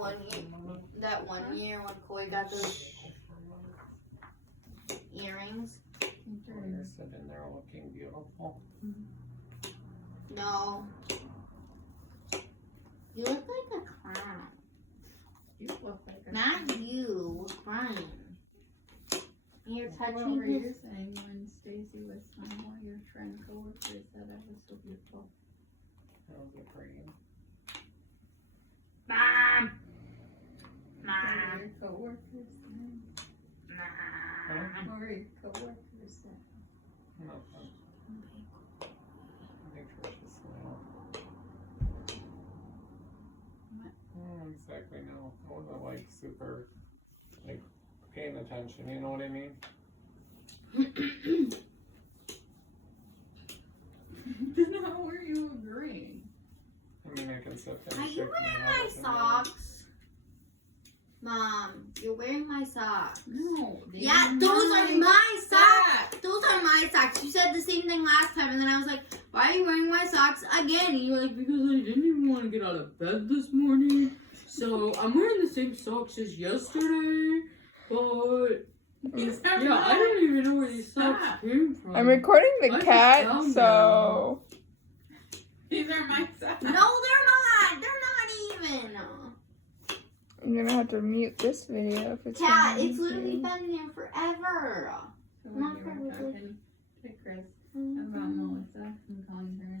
one year when Koi got those earrings. You're sitting there looking beautiful. No. You look like a clown. You look like a Not you, crying. You're What touching were you his. saying when Stacy was talking about your friend coworker said I was so beautiful? That was a dream. Mom! What were Mom! your coworkers saying? Mom! What were your coworkers saying? Nothing. I think Tricia smiled. What? Exactly, no. I wasn't like super, like, paying attention, you know what I mean? Then how were you agreeing? I mean, I can sit there Are and you shake wearing my my head at the socks? Mom, you're wearing my socks. No. they Yeah, were those are my socks. socks. Those are my socks. You said the same thing last time, and then I was like, why are you wearing my socks again? And you were like, because I didn't even want to get out of bed this morning. So I'm wearing the same socks as yesterday. But These are yeah, I don't even know where these socks Stop. came from. I'm recording I the just cat, found so These are my socks. No, they're not. They're not even. I'm gonna have to mute this video if it's Cat, on it's literally YouTube. been there forever. So when you were talking to Chris about Melissa and calling her